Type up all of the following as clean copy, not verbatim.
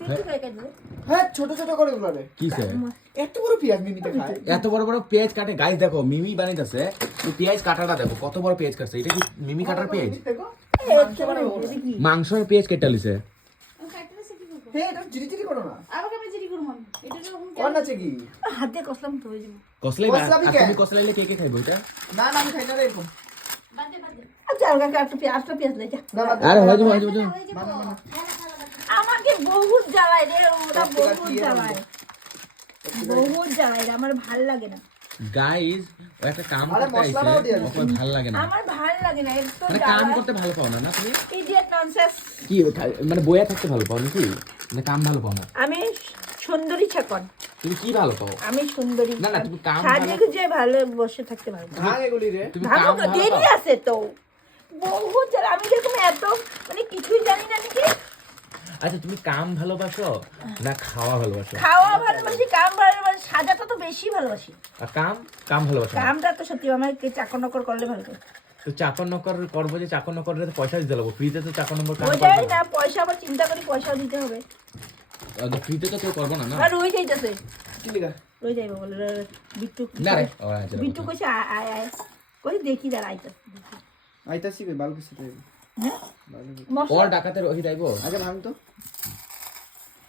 হ্যাঁ ছোট ছোট করে গুলারে কিসে এত বড় পেঁয়াজ মিমিতে খায় এত বড় বড় পেঁয়াজ কাটে গাইস দেখো মিমি বানাইতেছে এই পেঁয়াজ কাটাটা দেখো কত বড় পেঁয়াজ কাটছে এটা কি মিমি কাটার পেঁয়াজ মাংসের পেঁয়াজ কেটে লিছে হ্যাঁ এটা জিরি জিরি করো না আমাকে আমি জিরি করব এটা যখন কোন আছে কি হাতে কসলাম তো হয়ে যাবে কসলাই কসলাবি কে? তুমি কসলাইলে কে কে খাইবো এটা না না আমি খাই না রে এরকম বাদে বাদে আচ্ছা ওকে একটু পেঁয়াজ লে যা না বাদ দে। আরে হয়ে যাবে হয়ে যাবে হয়ে যাবে আমাকে বহুত জ্বালায় রে ওটা বহুত জ্বালায় বহুত জ্বালায় রে, আমার ভাল লাগে না গাইস ও একটা কাম আরে করতে আইছে মশলাটাও দিয়ে ওকে ভালো লাগে না আমার ভাল লাগে না একটু মানে কাম করতে ভালো পাও না না তুমি ইডিয়েট ননসেন্স কি মানে বইয়া থাকতে ভালো পাও নাকি মানে কাম ভালো পাও না আমি সুন্দরী ছাকন তুমি কি ভালো পাও আমি সুন্দরী না, না, তুমি কাম সাজে ভালো- যে ভালো বসে থাকতে পারবো ভাঙ এগুলি রে তুমি ভাবো কাম তো ভালো দেরি পাও আছে তো বহুত জ্বালা আমি যেরকম এত মানে কিছুই জানি না নাকি আচ্ছা তুমি কাম ভালোবাসো না খাওয়া ভালোবাসো খাওয়া ভালোবাসি কাম ভালোবাসি সাজাটা তো বেশি ভালোবাসি আর কাম কাম ভালোবাসো না? কামটা তো সত্যি আমাকে চাকর নকর করলে ভালো করে তো চাকর নকর করবো যে চাকর নকরের তো পয়সা দিতে লাগবো ফ্রিতে তো চাকর নকর কাম ওইটাই করবো না পয়সা আবার চিন্তা করি পয়সাও দিতে হবে না ফ্রিতে তো কেউ করবো না না আর রয়ে যাইতেছে কি লিগা রয়ে যাইবে বলে বিট্টু না রে ও আচ্ছা বিট্টু কইছে আয় আয় আয় কই দেখি দাঁড়া আইতাছে আইতাছি বে বাল কিছু রে হ্যাঁ ওর মশলা ডাকাতের ওই যাইবো আগে ভাঙ তো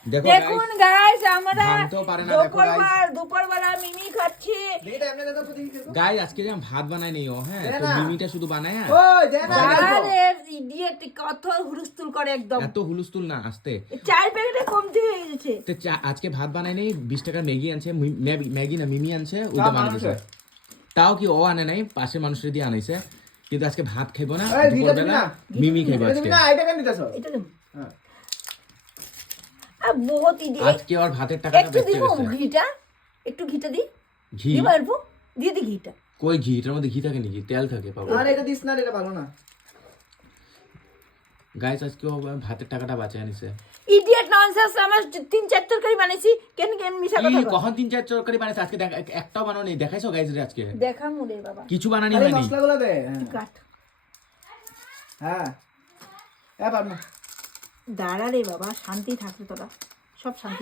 দেখো দেখুন গাইস আমরা ভাঙতেও পারে না, দেখো guys। দুপুরবেলা মিমি খাচ্ছি এটা এমনি দাদা তো দেখি গাইস আজকে যে আমি ভাত বানাই নি ও হ্যাঁ দে তো না। মিমিটা শুধু বানায় হ্যাঁ? ওই দে না আরে ইডিয়েট কত হুলস্থুল করে একদম এত হুলুস্তুল না আসতে চার প্যাকেটে কমতি হয়ে গেছে তো আজকে ভাত বানাই নেই 20 টাকার ম্যাগি আনছে ম্যাগি না মিমি আনছে ওইটা বানাইছে তাও কি ও আনে নাই পাশের মানুষের দিয়ে আনাইছে কিন্তু আজকে ভাত খাইবো না এই, ঘিটা দুপুরবেলা দিবি না? মিমি খাইবো এটা আজকে তুমি না আইটা কেন দিতাছ এটা দেব হ্যাঁ আর বহুত ইডিয়েট আজকে ওর ভাতের টাকাটা একটু বেঁচে দিব গেছে ঘিটা একটু ঘিটা দি ঘি দিব অল্প দিয়ে দি ঘিটা কই ঘি এটার মধ্যে ঘি থাকে নাকি তেল থাকে পাবো আরে এটা দিস না রে, এটা ভালো না গাইস আজকে ও ভাতের টাকাটা বাঁচিয়ে আনিছে ইডিয়েট ননসেন্স আমার 3-4 তরকারি বানাইছি কেন কেন মিছা কি কথা বল? কখন 3-4 তরকারি বানাইছে আজকে একটাও বানাও নেই দেখাইছো গাইস রে আজকে দেখা মুরে বাবা কিছু বানানি আরে হয়নি মশলাগুলো দে হ্যাঁ। কাট হ্যাঁ এ পার না দাঁড়া রে বাবা শান্তি থাকবে তোরা সব শান্তি